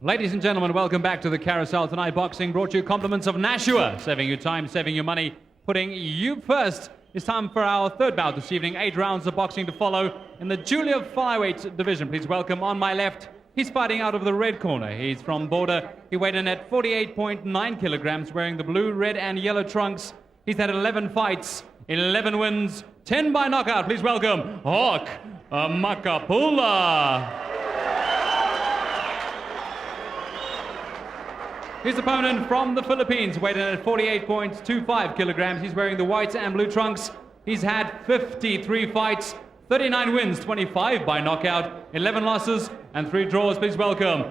Ladies and gentlemen, welcome back to the Carousel. Tonight, boxing brought you compliments of Nashua. Saving you time, saving you money, putting you first. It's time for our third bout this evening. 8 rounds of boxing to follow in the junior flyweight division. Please welcome on my left. He's fighting out of the red corner. He's from Border. He weighed in at 48.9 kilograms, wearing the blue, red, and yellow trunks. He's had 11 fights, 11 wins, 10 by knockout. Please welcome Hawk Makapula. His opponent from the Philippines, weighed in at 48.25 kilograms. He's wearing the white and blue trunks. He's had 53 fights, 39 wins, 25 by knockout, 11 losses, and 3 draws. Please welcome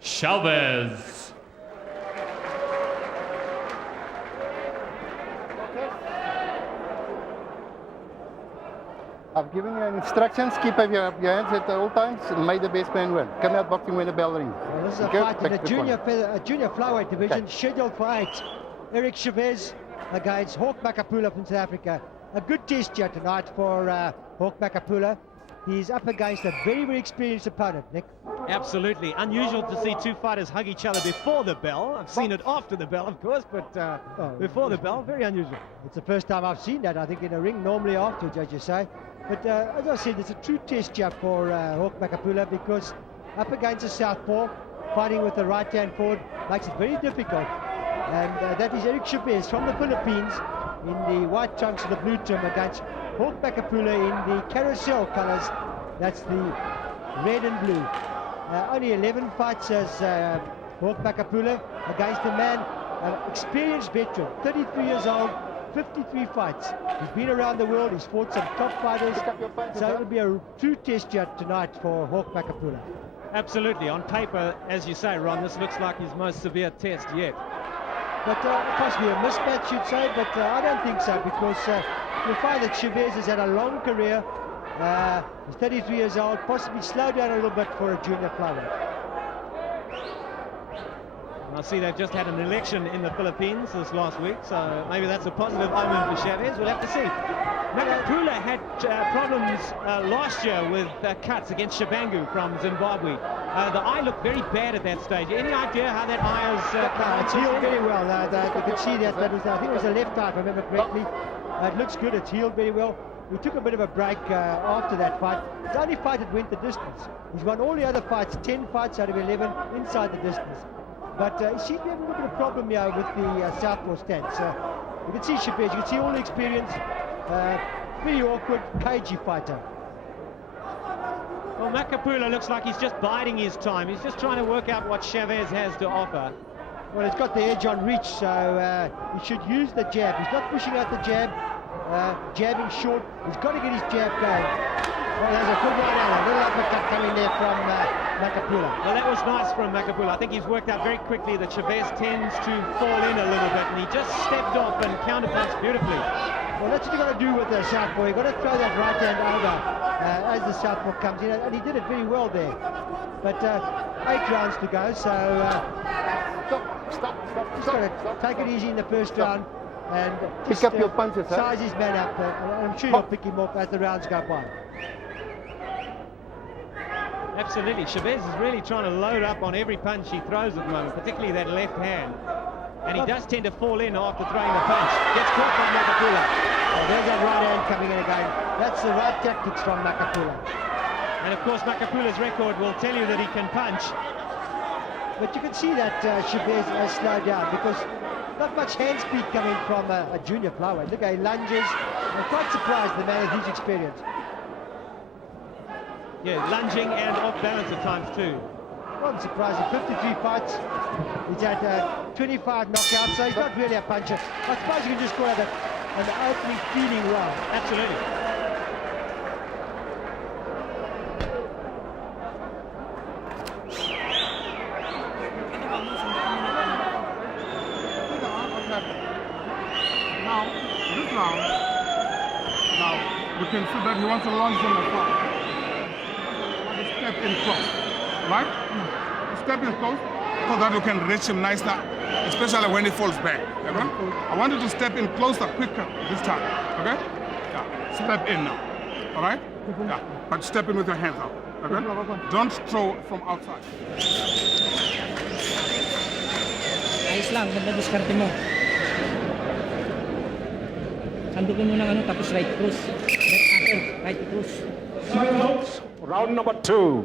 Chavez. I've given you instructions. Keep your hands at all times and may the best man win. Come out boxing when the bell rings. Well, this is a fight in the junior flyweight division, scheduled for 8. Eric Chavez against Hawk Makapula from South Africa. A good test here tonight for Hawk Makapula. He's up against a very, very experienced opponent, Nick. Absolutely. Unusual to see two fighters hug each other before the bell. I've seen it after the bell, of course, but before the bell, very unusual. It's the first time I've seen that, I think, in a ring, normally afterwards, as you say. But as I said, it's a true test here for Hawk Makapula, because up against a southpaw, fighting with the right-hand forward makes it very difficult. And that is Eric Chavez from the Philippines in the white trunks and the blue trim against Hawk Makapula in the carousel colors. That's the red and blue. Only 11 fights as Hawk Makapula against a man, an experienced veteran, 33 years old, 53 fights. He's been around the world, he's fought some top fighters, so it'll be a true test here tonight for Hawk Makapula. Absolutely. On paper, as you say, Ron, this looks like his most severe test yet. But possibly a mismatch, you'd say, but I don't think so, because you'll find that Chavez has had a long career. He's 33 years old, possibly slowed down a little bit for a junior flyweight. I see they've just had an election in the Philippines this last week, so maybe that's a positive omen for Chavez. We'll have to see. Makapula had problems last year with cuts against Shabangu from Zimbabwe. The eye looked very bad at that stage. Any idea how that eye is? It's healed very well. You could see that. That was, I think it was the left eye, if I remember correctly. It looks good. It's healed very well. We took a bit of a break after that fight. It's the only fight that went the distance. He's won all the other fights, 10 fights out of 11 inside the distance. But he seems to have a little bit of problem here with the southpaw stance. You can see Chavez, you can see all the experience. Very awkward, cagey fighter. Well, Makapula looks like he's just biding his time. He's just trying to work out what Chavez has to offer. Well, he's got the edge on reach, so he should use the jab. He's not pushing out the jab, jabbing short. He's got to get his jab going. Well, there's a good right hand, a little uppercut coming there from Makapula. Well, that was nice from Makapula. I think he's worked out very quickly that Chavez tends to fall in a little bit, and he just stepped off and counterpunched beautifully. Well, that's what you've got to do with the southpaw. You've got to throw that right hand over as the southpaw comes in, and he did it very well there. But 8 rounds to go, so just got to take it easy in the first round and just pick up your punches, size his man up. I'm sure you'll pick him up as the rounds go by. Absolutely. Chavez is really trying to load up on every punch he throws at the moment, particularly that left hand. And he does tend to fall in after throwing the punch. Gets caught by Makapula. Well, there's that right hand coming in again. That's the right tactics from Makapula. And of course, Makapula's record will tell you that he can punch. But you can see that Chavez has slowed down, because not much hand speed coming from a junior flyweight. Look how he lunges. I'm quite surprised the man has huge experience. Yeah, lunging and off balance at times too. Well, I'm surprised. 53 fights. He's had 25 knockouts, so he's not really a puncher. I suppose you can just call it an opening feeling round. Absolutely. Now, this round, you can see that he wants to launch on the front. Step in close, right? Step in close so that you can reach him nicely, especially when he falls back. Okay? I want you to step in closer, quicker this time. Okay? Yeah. Step in now. All right? Yeah. But step in with your hands up. Okay? Don't throw from outside. Ayos lang, ganda diskarte mo. Sandukin mo ng ano, tapos right cross. Right cross. Round number 2.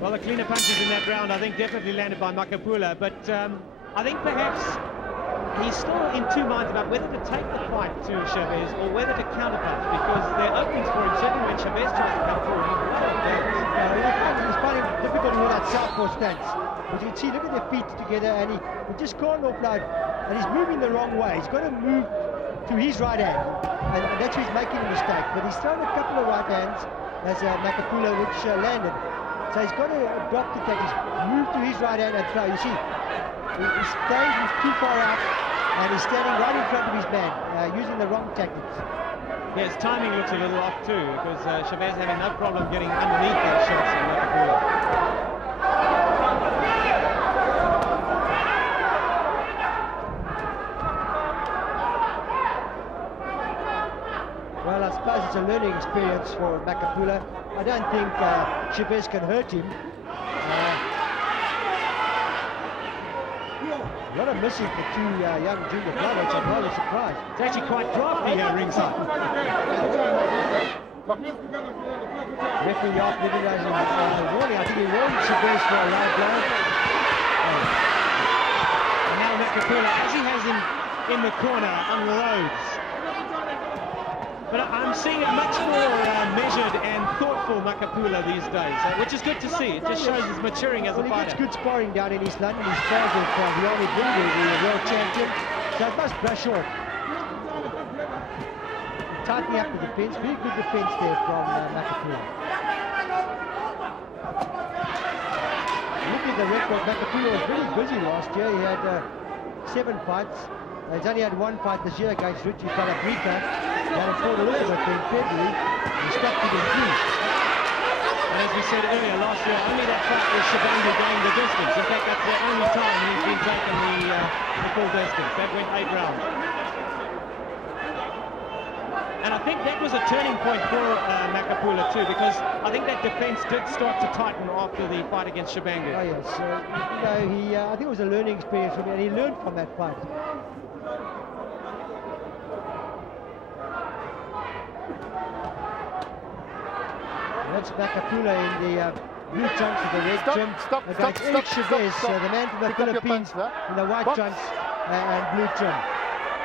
Well, the cleaner punches in that round, I think, definitely landed by Makapula, but I think perhaps he's still in two minds about whether to take the fight to Chavez or whether to counterpunch, because there are openings for him, certainly when Chavez tries to come forward. He's finding it difficult with that southpaw stance. But you can see, look at their feet together, and he just can't offload, and he's moving the wrong way. He's got to move to his right hand, and that's where he's making a mistake. But he's thrown a couple of right hands as Makapula, which landed. So he's got to drop the take, he's moved to his right hand and throw. You see, he's too far out, and he's standing right in front of his man, using the wrong tactics. Yeah, his timing looks a little off too, because Chavez having no problem getting underneath those shots in Makapula. Well, I suppose it's a learning experience for Makapula. I don't think Chavez can hurt him. A lot of missing for two young junior brothers. I'm rather surprised. It's actually quite drafty here ringside. Referee off, giving us a warning. I think he warned Chavez for a low blow. And now Makapula, as he has him in the corner, unloads. But I'm seeing a much more measured and thoughtful Makapula these days, which is good to see. It just shows he's maturing as a He fighter. gets good sparring down in East London. He spars with the only Brindley, the world champion. So it must brush off. Tightening up the defence. Very good defence there from Makapula. Looking at the record, Makapula was very busy last year. He had 7 fights. He's only had 1 fight this year against Richie Palabrita. He had a Port Elizabeth in February. He stopped it in 2. And as we said earlier, last year, only that fight was Shabangu going the distance. In fact, that's the only time he's been taking the full distance. That went 8 rounds. And I think that was a turning point for Makapula too, because I think that defence did start to tighten after the fight against Shabangu. Oh yes, I think it was a learning experience for him, and he learned from that fight. That's Makapula in the blue trunks with the red trim against Eric Chavez, the man from the Philippines in the white trunks and blue trim.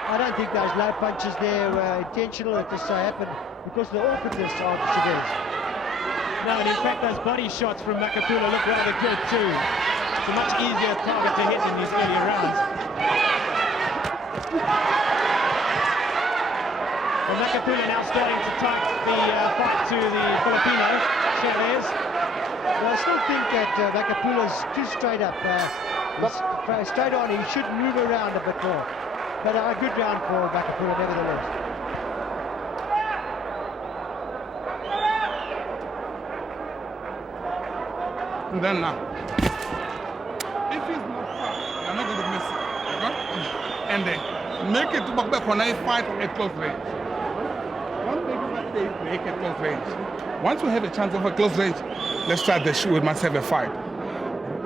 I don't think those low punches there were intentional. It just so happened because of the awkwardness of Chavez. No, and in fact those body shots from Makapula look rather good too. It's a much easier target to hit in these earlier rounds. And Makapula now starting to tight the fight to the Filipino, Chavez. Well, I still think that Makapula's too straight up. Straight on, he should move around a bit more. But a good round for Makapula nevertheless. And then now, if he's not fast, you're not going to miss it. Okay? And then make it back when I fight at close range. Don't make it close range. Once we have a chance of a close range, let's start the shoot. We must have a fight.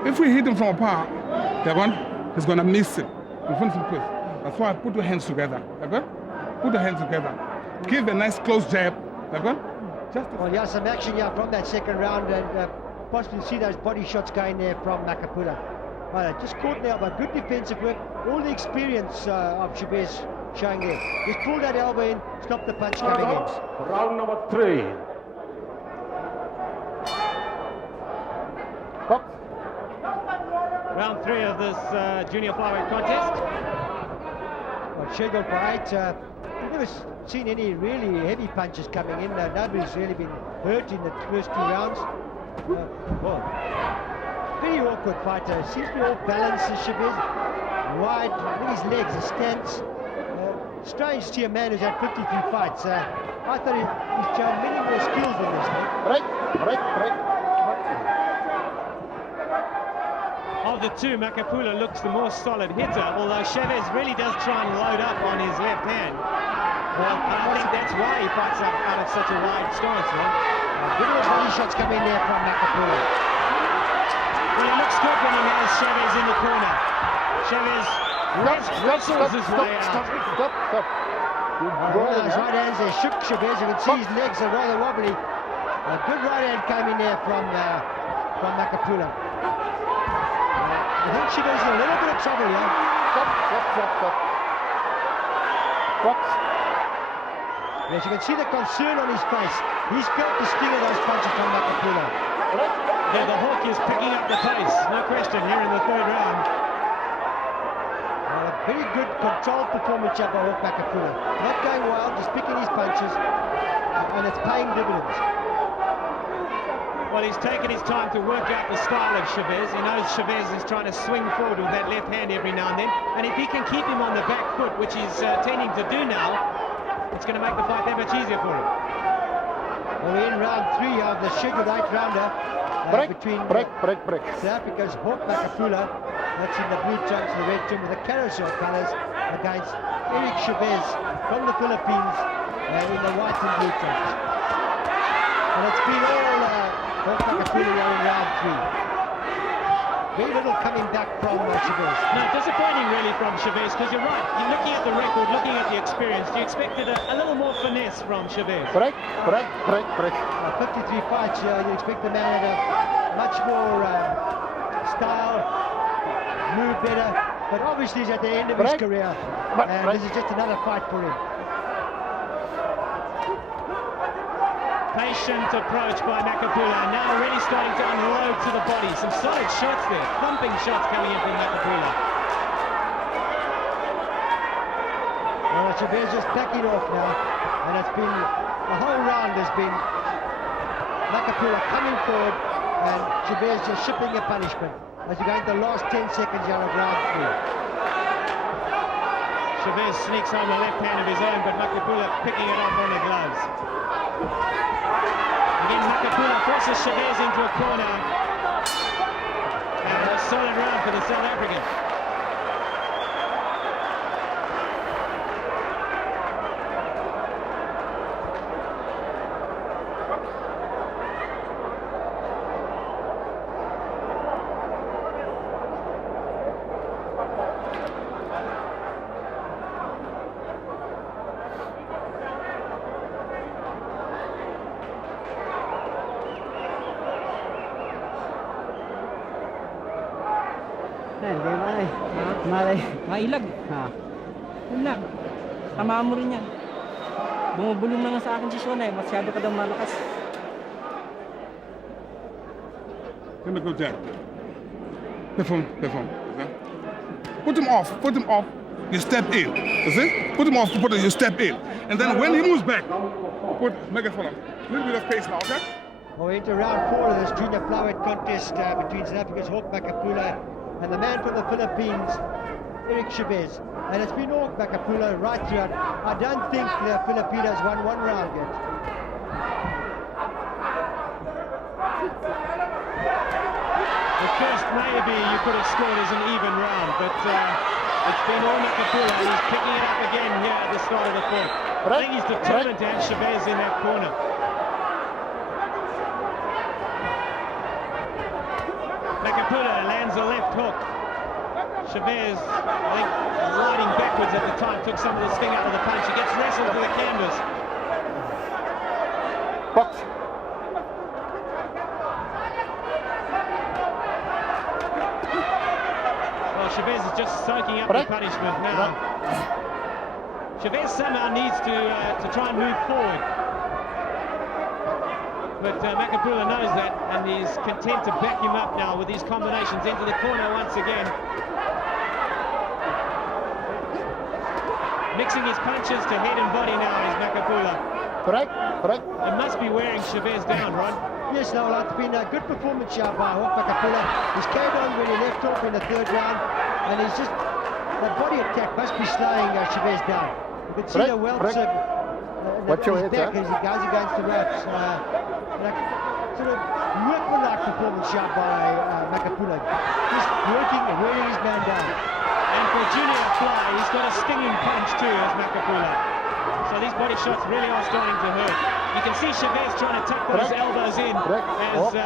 If we hit him from afar, he's going to miss it. That's why I put your hands together. Put your hands together. Give a nice close jab. Well, yeah, some action here from that second round, and possibly see those body shots going there from Makapula. Well, just caught now by good defensive work. All the experience of Chavez showing there. Just pull that elbow in, stop the punch coming in. Round number 3. Round 3 of this junior flyweight contest. Well, scheduled for 8. We've never seen any really heavy punches coming in. Nobody's really been hurt in the first 2 rounds. Very awkward fighter. Seems to be off balance, Chavez. Wide, look at his legs, his stance. Strange to see a man who's had 53 fights. I thought he's shown many more skills than this. Break. Of the two, Makapula looks the more solid hitter, although Chavez really does try and load up on his left hand. Well, I think that's why he fights out of such a wide stance, man. Good little body shots come in there from Makapula. Well, he looks good when he has Chavez in the corner. Chavez wrestles his way out. Stop. One of those right hands there shook Chavez. You can see his legs are rather wobbly. A good right hand came in there from Makapula. I think Chavez is in a little bit of trouble here. Stop. Box. Yes, you can see the concern on his face. He's felt the sting of those punches from Makapula. Yeah, the Hawk is picking up the pace, no question, here in the third round. Well, a very good controlled performance by Hawk Makapula. Not going wild, just picking his punches, and it's paying dividends. Well, he's taken his time to work out the style of Chavez. He knows Chavez is trying to swing forward with that left hand every now and then. And if he can keep him on the back foot, which he's tending to do now, it's going to make the fight that much easier for him. Well, we're in round 3 of the scheduled 8-rounder between South Africa's Hawk Makapula, that's in the blue trunks and the red trim with the carousel colours, against Eric Chavez from the Philippines in the white and blue trunks. And it's been all Hawk Makapula in round 3. Very little coming back from Chavez. No, disappointing really from Chavez, because you're right. You're looking at the record, looking at the experience. You expected a little more finesse from Chavez. Break. 53 fights, you expect the man to have much more style, move better, but obviously he's at the end of his career, and this is just another fight for him. Patient approach by Makapula, now really starting to unload to the body. Some solid shots there, thumping shots coming in from Makapula. Well, Chavez just backing off now, and it's been, the whole round has been Makapula coming forward, and Chavez just shipping a punishment as we go into the last 10 seconds out of round 3. Chavez sneaks home a left hand of his own, but Makapula picking it up on the gloves. Again, Makapula forces Chavez into a corner. And a solid round for the South African. Mailag. Yun lang. Tamaan mo rin yan. Bumubulong na nga sa akin si Shona eh. Masyado ka daw malakas. Let me go down. Perform. Put him off. You step in. You see? Put him off, you step in. And then when he moves back, make it follow. A little bit of pace now, okay? We're into round 4 of this junior flyweight contest between South Africa's Hawk Makapula and the man from the Philippines, Eric Chavez. And it's been Hawk Makapula right throughout. I don't think the Filipinos won one round yet. The first maybe you could have scored as an even round, but it's been all Makapula. He's picking it up again here at the start of the fourth. I think he's determined to have Chavez in that corner. Makapula lands a left hook. Chavez, I think, riding backwards at the time, took some of the sting out of the punch. He gets wrestled to the canvas. Box. Well, Chavez is just soaking up the punishment now. Chavez somehow needs to try and move forward. But Makapula knows that, and he's content to back him up now with these combinations into the corner once again. Mixing his punches to head and body now is Makapula. Correct. It must be wearing Chavez down, Ron. Yes, no, it's been a good performance by Hawk Makapula. He's carried on when he left off in the third round, and he's just, the body attack must be slowing Chavez down. You can see the welts his back as he goes against the ropes. Sort of weapon-like performance by Makapula. Just working and wearing his man down. And for junior fly, he's got a stinging punch too, as Makapula. So these body shots really are starting to hurt. You can see Chavez trying to tuck those elbows in as the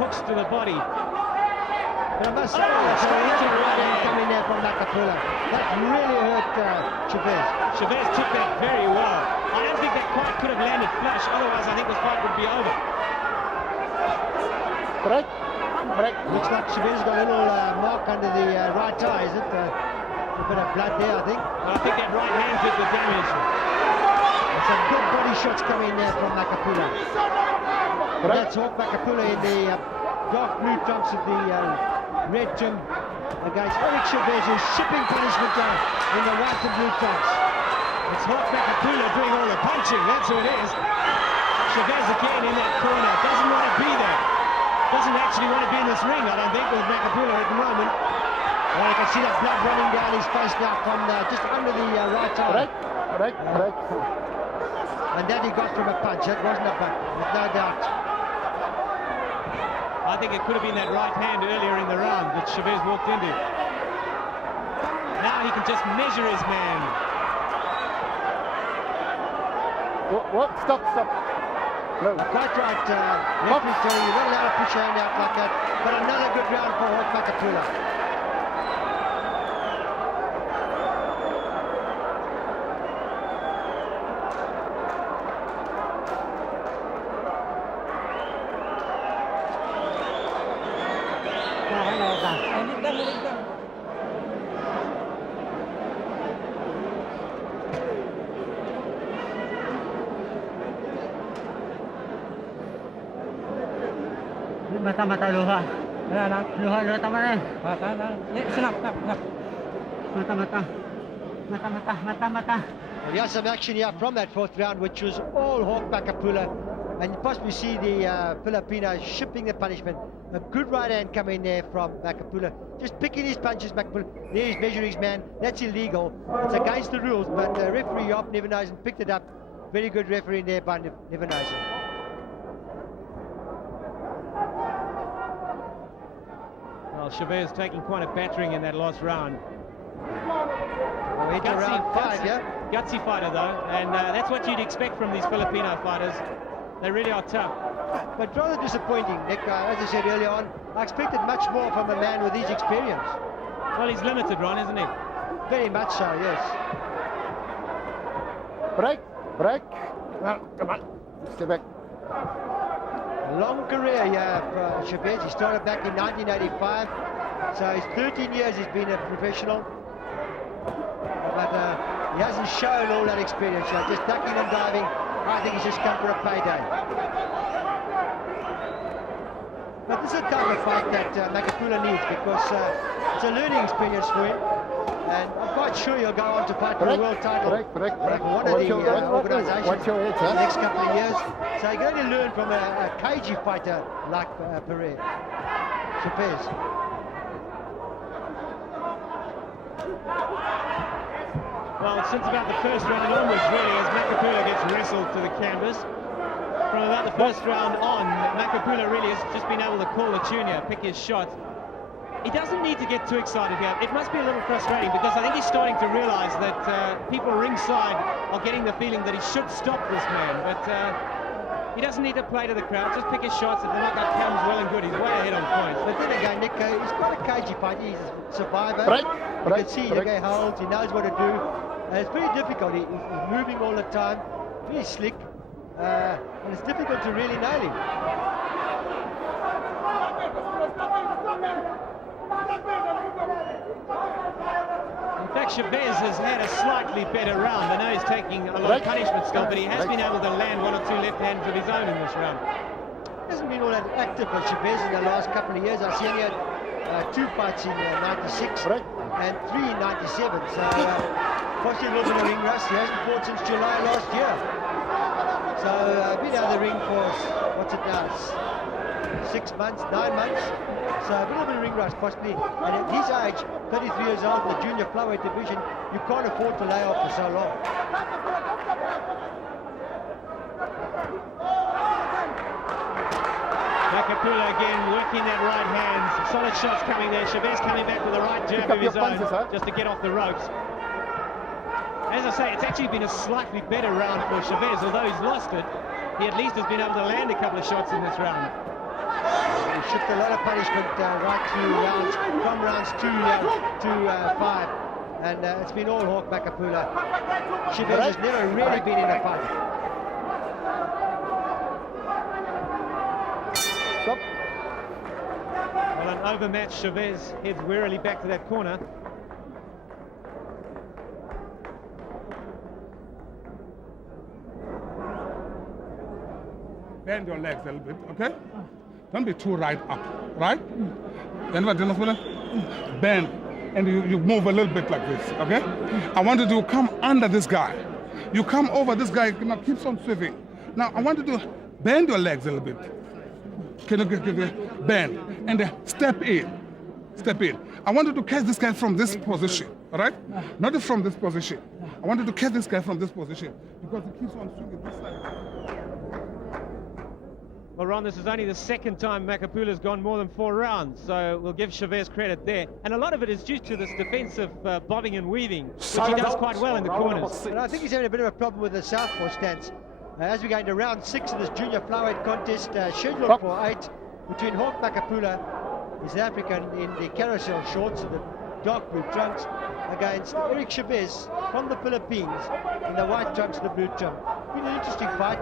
hooks to the body. But I must say, it's an injury right hand coming there from Makapula. That really hurt Chavez. Chavez took that very well. I don't think that quite could have landed flush, otherwise I think this fight would be over. Break. Looks like Chavez got a little mark under the right eye, is it? A bit of blood there, I think. I think that right hand did the damage. And some good body shots coming there from Makapula. That's Hawk Makapula in the dark blue trunks of the red gym against Eric Chavez, who's shipping punishment down in the white and blue trunks. It's Hawk Makapula doing all the punching, that's who it is. Chavez again in that corner, doesn't want to be there. Doesn't actually want to be in this ring, I don't think, with Makapula at the moment. Well, you can see that blood running down his face now from just under the right eye. Break. And that he got from a punch, that wasn't a butt, with no doubt. I think it could have been that right hand earlier in the round that Chavez walked into. Now he can just measure his man. What? Stop. No. Quite right, referee telling you, you're not allowed to push your hand out like that. But another good round for Hawk Makapula. Mata luha. Luha tama na. Snap. Mata. Well, here's some action here from that fourth round, which was all Hawk Makapula. And you possibly see the Filipino shipping the punishment. A good right hand coming there from Makapula. Just picking his punches, Makapula. There he's measuring his man. That's illegal. It's against the rules, but referee Yop Nevenhuizen picked it up. Very good referee there by Nevenhuizen. Well, Chavez taking quite a battering in that last round. Well, into round 5, yeah? Gutsy fighter though, and that's what you'd expect from these Filipino fighters. They really are tough. But rather disappointing, Nick. As I said earlier on, I expected much more from a man with his experience. Well, he's limited, Ron, isn't he? Very much so, yes. Break. Well, come on. Stay back. Long career here for Chavez. He started back in 1985, so he's 13 years he's been a professional. But he hasn't shown all that experience yet. Just ducking and diving. I think he's just come for a payday. But this is the type of fight that Makapula needs, because it's a learning experience for him. And I'm quite sure he'll go on to fight for the world title. Break. One of the organisations Watch your head, in the next couple of years. So you're going to learn from a cagey fighter like Chavez. Well, since about the first round onwards, really, as Makapula gets wrestled to the canvas. From about the first round on, Makapula really has just been able to call the tune here, pick his shots. He doesn't need to get too excited here. It must be a little frustrating, because I think he's starting to realise that people ringside are getting the feeling that he should stop this man. But he doesn't need to play to the crowd, just pick his shots. If the knockout comes, well and good. He's way ahead on points. But then again, Nick, he's quite a cagey fighter. He's a survivor. You can see the guy holds, he knows what to do. And it's very difficult. He's moving all the time, very slick. And it's difficult to really nail him. In fact, Chavez has had a slightly better round. I know he's taking a lot of punishment still, but he has been able to land one or two left hands of his own in this round. He hasn't been all that active for Chavez in the last couple of years. I see he had 2 fights in 96 and 3 in 97. So possibly a little bit of ring rust. He hasn't fought since July last year. So been out of the ring for, what's it now, 6 months, 9 months. So a little bit of ring rust possibly. And at his age, 33 years old in the junior flyweight division, you can't afford to lay off for so long. Makapula again working that right hand. Solid shots coming there. Chavez coming back with a right jab of his own just to get off the ropes. As I say, it's actually been a slightly better round for Chavez. Although he's lost it, he at least has been able to land a couple of shots in this round. He shipped a lot of punishment right through rounds, from rounds 2 to 5. And it's been all Hawk Makapula. Chavez has never really been in a fight. Stop. Well, an overmatched Chavez heads wearily back to that corner. Bend your legs a little bit, okay? Don't be too right up, right? Then what, bend, and you move a little bit like this, okay? I want you to come under this guy. You come over this guy, now keeps on swiveling. Now, I want you to bend your legs a little bit. Can you give bend, and then step in. Step in. I want you to catch this guy from this position, all right? Not from this position. I want you to catch this guy from this position, because he keeps on swinging this side. Well, Ron, this is only the second time Makapula's gone more than 4 rounds, so we'll give Chavez credit there. And a lot of it is due to this defensive bobbing and weaving, which he does quite well in the corners. And I think he's having a bit of a problem with the southpaw stance. As we go into round 6 of this junior flyweight contest, scheduled for 8, between Hawk Makapula, the South African, in the carousel shorts and the dark blue trunks, against Eric Chavez from the Philippines in the white trunks and the blue trim. Been an interesting fight,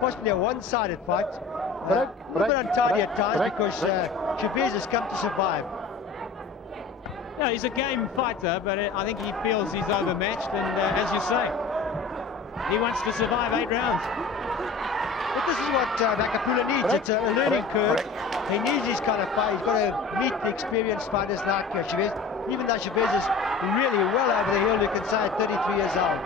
possibly a one-sided fight. A little bit untidy at times because Chavez has come to survive. No, he's a game fighter, but I think he feels he's overmatched, and as you say, he wants to survive 8 rounds. But this is what Makapula needs. It's a learning curve. He needs this kind of fight. He's got to meet the experienced fighters like Chavez. Even though Chavez is really well over the hill, you can say, at 33 years old.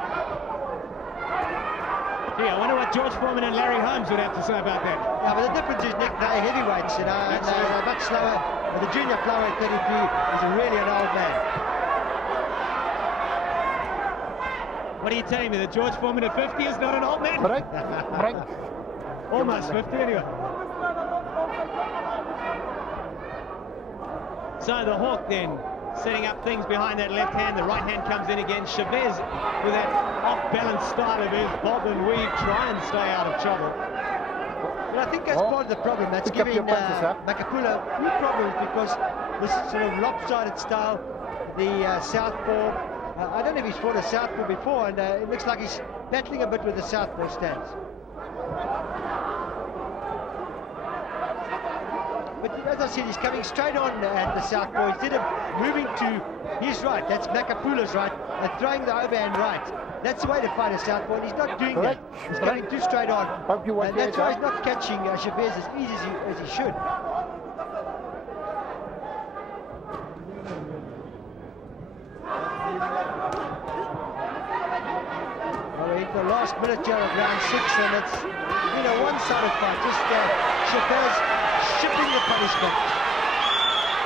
Gee, I wonder what George Foreman and Larry Holmes would have to say about that. Yeah, but the difference is, Nick, they're heavyweights, you know, and they're much slower. But the junior flyweight 33 is really an old man. What are you telling me, that George Foreman at 50 is not an old man? Break. Break. Almost 50 anyway. So the Hawk then setting up things behind that left hand. The right hand comes in again. Chavez with that off-balance style of his bob and weave, try and stay out of trouble. But I think that's part of the problem. That's giving Makapula a few problems, because this sort of lopsided style, the southpaw. I don't know if he's fought a southpaw before, and it looks like he's battling a bit with the southpaw stance. But as I said, he's coming straight on at the southpaw instead of moving to his right. That's Makapula's right, and throwing the overhand right. That's the way to fight a southpaw, and he's not doing that. He's coming too straight on, and that's why he's not catching Chavez as easy as he should. Well, we're into the last minute here of round 6, and it's been a one-sided fight. Just Chavez shipping the punishment.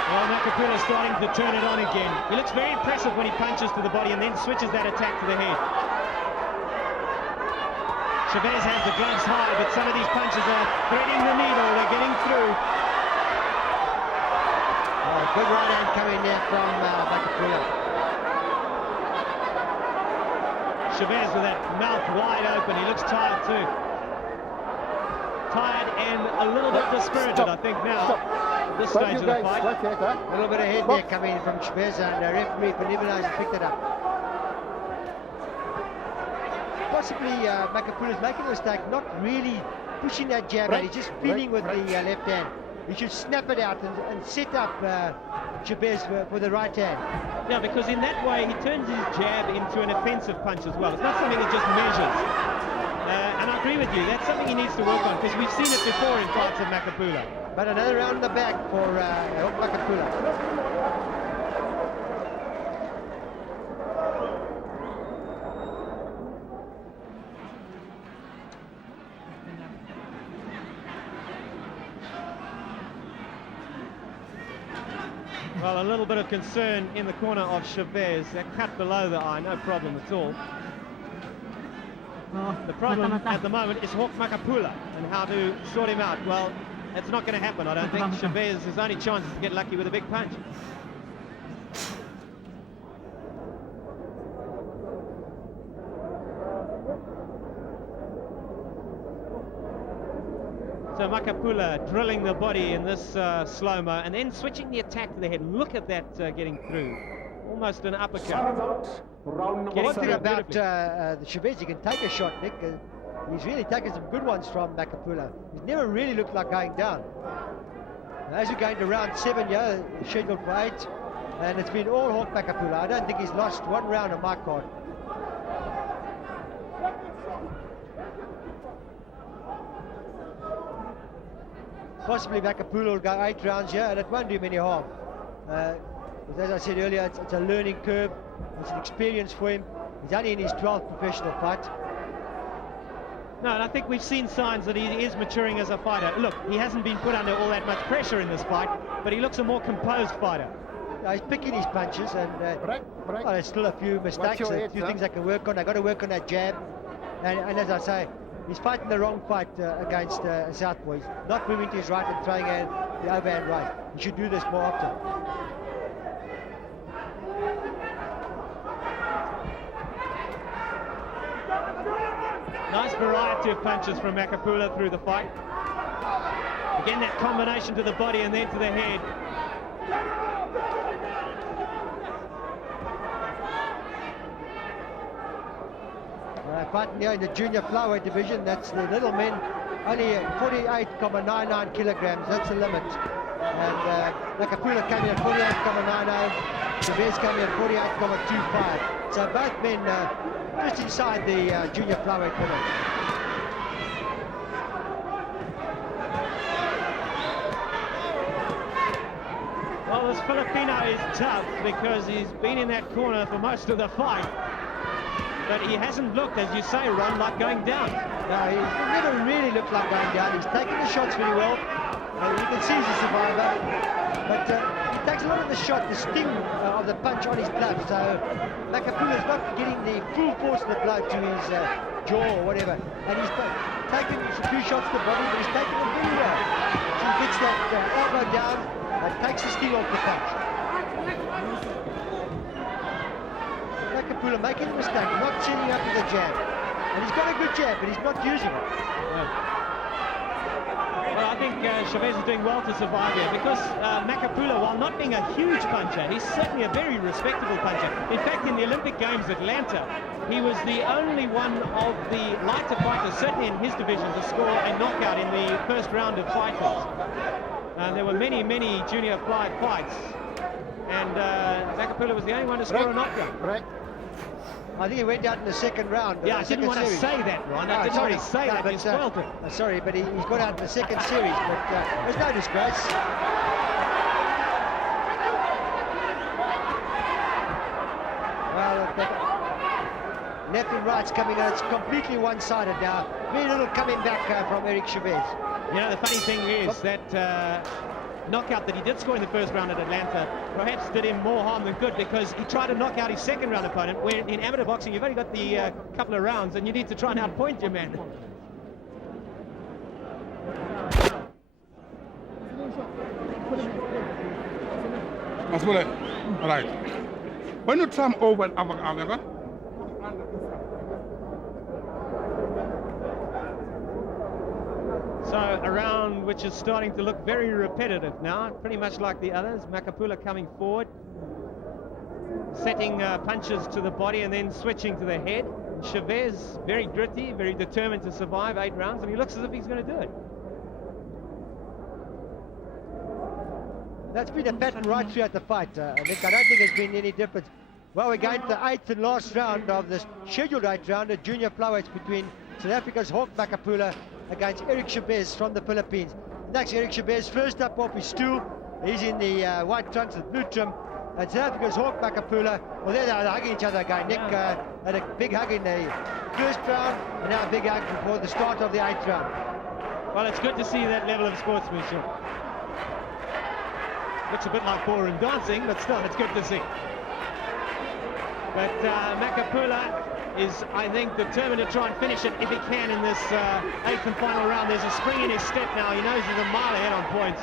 Well, Makapula starting to turn it on again. He looks very impressive when he punches to the body and then switches that attack to the head. Chavez has the gloves high, but some of these punches are threading the needle. They're getting through. Oh, good right hand coming there from Makapula. Chavez with that mouth wide open. He looks tired too. Tired and a little bit dispirited, I think, now. At this stage of the fight. A little bit of head there coming in from Chavez, and the referee for Nivenhuis has picked it up. Possibly Makapula is making a mistake, not really pushing that jab out. He's just feeling with the left hand. He should snap it out and set up Chavez for the right hand. Yeah, because in that way he turns his jab into an offensive punch as well. It's not something that just measures. And I agree with you, that's something he needs to work on, because we've seen it before in fights of Makapula. But another round in the back for Makapula. Well, a little bit of concern in the corner of Chavez. That cut below the eye, no problem at all. The problem at the moment is Hawk Makapula and how to sort him out. Well, it's not going to happen, I don't think. Chavez, his only chance is to get lucky with a big punch. So Makapula drilling the body in this slow-mo and then switching the attack to the head. Look at that getting through. Almost an uppercut. Round number One thing 7. about the Chavez, he can take a shot, Nick. He's really taken some good ones from Makapula. He's never really looked like going down. As we're going to round 7 here, scheduled for 8, and it's been all Hawk Makapula. I don't think he's lost one round on my card. Possibly Makapula will go 8 rounds here, and it won't do him any harm. As I said earlier, it's a learning curve. It's an experience for him. He's only in his 12th professional fight. No, and I think we've seen signs that he is maturing as a fighter. Look, he hasn't been put under all that much pressure in this fight, but he looks a more composed fighter. He's picking his punches, and Break. well, there's still a few mistakes, your a head, few son. things they can work on. They've got to work on that jab. And as I say, he's fighting the wrong fight against Southpaw. He's not moving to his right and throwing the overhand right. He should do this more often. Nice variety of punches from Makapula through the fight. Again, that combination to the body and then to the head. Fighting here in the junior flyweight division, that's the little men, only 48.99 kilograms, that's the limit. And Makapula came in at 48.90, Chavez came in at 48.25. So both men just inside the junior flyweight limit. Well, this Filipino is tough because he's been in that corner for most of the fight. But he hasn't looked, as you say, Ron, like going down. No, he's never really looked like going down. He's taken the shots very well. You can see he's a survivor. But he takes a lot of the shot, the sting of the punch on his glove. So Makapula's not getting the full force of the blow to his jaw or whatever. And he's taken a few shots to the body, but he's taken them very well. So he gets that elbow down and takes the sting off the punch. Makapula making a mistake, not setting up with a jab. And he's got a good jab, but he's not using it. Well, I think Chavez is doing well to survive here because Makapula, while not being a huge puncher, he's certainly a very respectable puncher. In fact, in the Olympic Games Atlanta, he was the only one of the lighter fighters, certainly in his division, to score a knockout in the first round of fighters. There were many, many junior fly fights, and Makapula was the only one to score a knockout. Break. I think he went out in the second round. Yeah, I didn't want to say that, Ron. I didn't want to say that. You spoiled it. Sorry, but he's got out in the second series. But there's no disgrace. Well, left and right's coming out. It's completely one-sided now. Very little coming back from Eric Chavez. You know, the funny thing is that knockout that he did score in the first round at Atlanta perhaps did him more harm than good because he tried to knock out his second round opponent, where in amateur boxing you've only got the couple of rounds and you need to try and outpoint your man. That's what right. When you turn over and over, So a round which is starting to look very repetitive now, pretty much like the others. Makapula coming forward, setting punches to the body and then switching to the head. And Chavez, very gritty, very determined to survive 8 rounds, and he looks as if he's going to do it. That's been a pattern right throughout the fight, Nick. I don't think there's been any difference. Well, we're going to the 8th and last round of the scheduled 8th round of junior flyweights between South Africa's Hawk Makapula against Eric Chavez from the Philippines. Next, Eric Chavez first up off his stool. He's in the white trunks with blue trim. And South Africa's Hawk Makapula, well, they're hugging each other again. Nick had a big hug in the first round, and now a big hug before the start of the 8th round. Well, it's good to see that level of sportsmanship. Looks a bit like ballroom dancing, but still, it's good to see. But Makapula is, I think, determined to try and finish it if he can in this 8th and final round. There's a spring in his step now. He knows he's a mile ahead on points.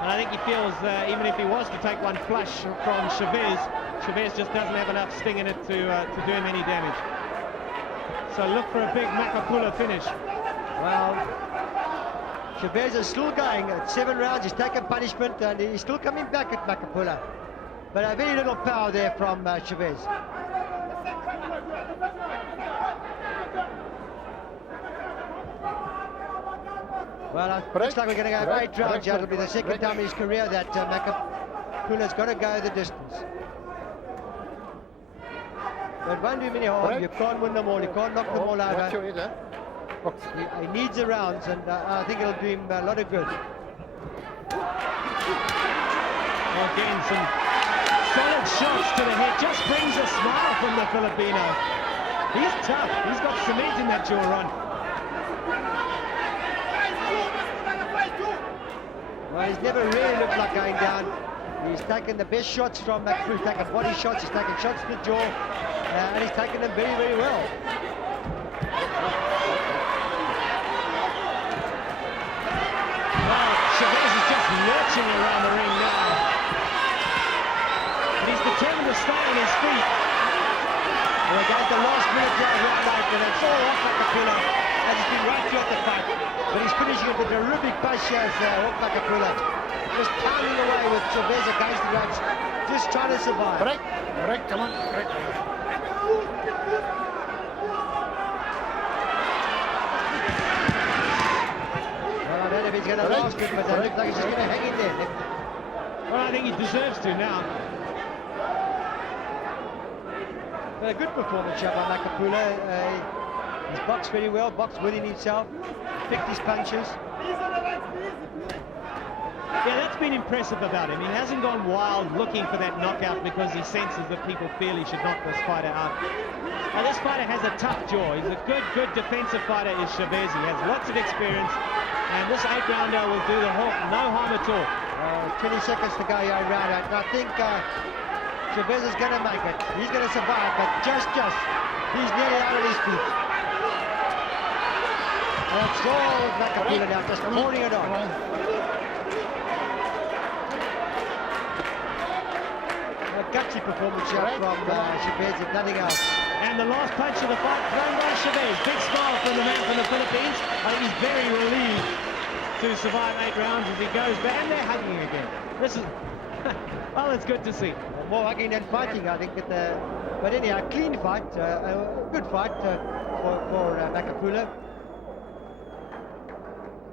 And I think he feels even if he was to take one flush from Chavez, Chavez just doesn't have enough sting in it to do him any damage. So look for a big Makapula finish. Well, Chavez is still going at 7 rounds. He's taken punishment and he's still coming back at Makapula. But a very little power there from Chavez. Well, it looks like we're going to go 8 rounds. It'll be the second time in his career that Makapula's got to go the distance. But won't do many harm. You can't win them all. You can't knock them all over. He needs the rounds, and I think it'll do him a lot of good. Again, some solid shots to the head. Just brings a smile from the Filipino. He's tough. He's got cement in that jaw, Ron. Well, he's never really looked like going down. He's taken the best shots from Makapula. He's taken body shots. He's taken shots to the jaw, and he's taken them very, very well. Chavez is just lurching around the ring now. And he's determined to stay on his feet. Well, against the last minute round 8, and it's all off Makapula, as he's been right throughout the fight. But he's finishing at the terrific pace as Makapula. Just pounding away with Chavez against the ropes, just trying to survive. Break, come on, break. I don't know if he's going to last it, but it looks like he's just going to hang in there. Well, I think he deserves to now. But a good performance by Makapula. He's boxed very well, boxed within himself, picked his punches. Yeah, that's been impressive about him. He hasn't gone wild looking for that knockout because he senses that people feel he should knock this fighter out. Now, this fighter has a tough jaw. He's a good defensive fighter, is Chavez. He has lots of experience. And this 8-rounder will do the Hawk no harm at all. 20 seconds to go here round 8. And I think Chavez is going to make it. He's going to survive, but just. He's nearly out of his feet. That's all Makapula now, just pouring it on. A gutsy performance here from Chavez, if nothing else. And the last punch of the fight thrown by Chavez. Big smile from the man from the Philippines. I think he's very relieved to survive 8 rounds as he goes back. And they're hugging again. This is, well, it's good to see. More hugging than fighting, I think. But anyhow, a clean fight, a good fight for Makapula.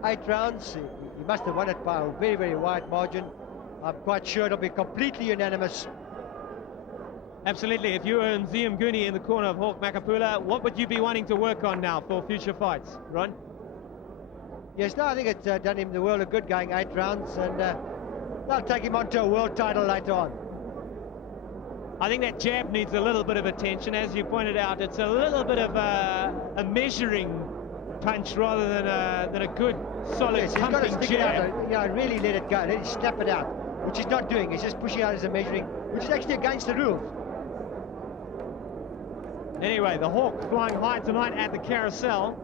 8 rounds, he must have won it by a very, very wide margin. I'm quite sure it'll be completely unanimous. Absolutely. If you were in Ziamguni in the corner of Hawk Makapula, what would you be wanting to work on now for future fights, Ron? Yes, no, I think it's done him the world of good going 8 rounds, and they'll take him on to a world title later on. I think that jab needs a little bit of attention. As you pointed out, it's a little bit of a measuring punch rather than a good, solid, yes, he's got to pumping stick jab. it out, really let it go, let it snap it out, which he's not doing. He's just pushing out as a measuring, which is actually against the rules. Anyway, the Hawk flying high tonight at the Carousel.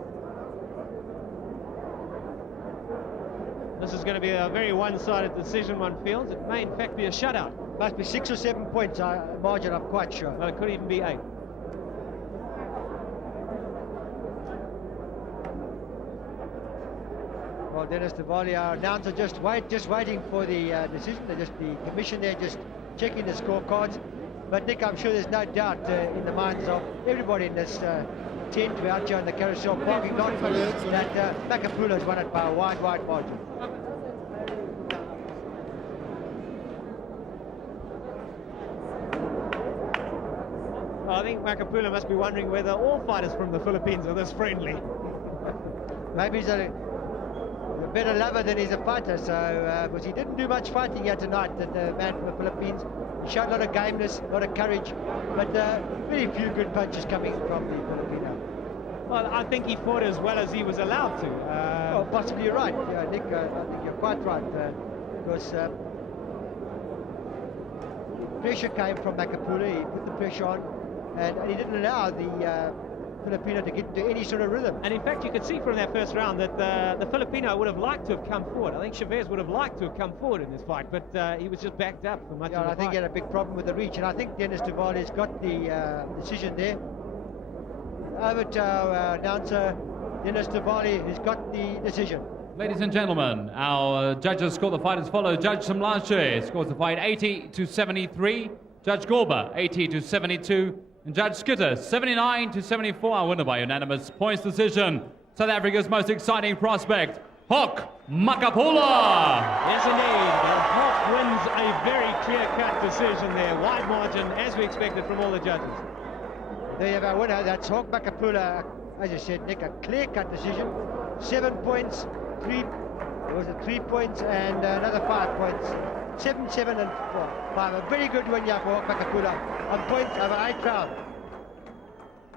This is going to be a very one-sided decision, one feels. It may, in fact, be a shutout. Must be 6 or 7 points margin, I'm quite sure. Well, it could even be 8. Well, Dennis Diwali, our announcer, just waiting for the decision. The commission there just checking the scorecards. But Nick, I'm sure there's no doubt in the minds of everybody in this tent out here in the Carousel parking lot that Makapula has won it by a wide margin. Well, I think Makapula must be wondering whether all fighters from the Philippines are this friendly. Maybe he's a better lover than he's a fighter, so because he didn't do much fighting here tonight, the man from the Philippines. He showed a lot of gameness, a lot of courage, but very few good punches coming from the Filipino. Well, I think he fought as well as he was allowed to. Well, possibly you're right, Nick. I think you're quite right, because pressure came from Makapula. He put the pressure on, and he didn't allow the Filipino to get into any sort of rhythm. And in fact, you could see from that first round that the Filipino would have liked to have come forward. I think Chavez would have liked to have come forward in this fight, but he was just backed up for much of the I think fight. he had a big problem with the reach, and I think Dennis Diwali's got the decision there. Over to our announcer, Dennis Diwali, who's got the decision. Ladies and gentlemen, our judges score the fight as follows. Judge Samlache scores the fight 80 to 73. Judge Gorba 80 to 72. And Judge Skitter 79 to 74. Our winner by unanimous points decision. South Africa's most exciting prospect, Hawk Makapula. Yes, indeed. Hawk wins a very clear-cut decision there. Wide margin, as we expected from all the judges. There you have our winner. That's Hawk Makapula. As you said, Nick, a clear-cut decision. 7 points, 3 points, and another 5 points. 7, 7, and 5. A very good win here for Hawk Makapula on points over 8 rounds.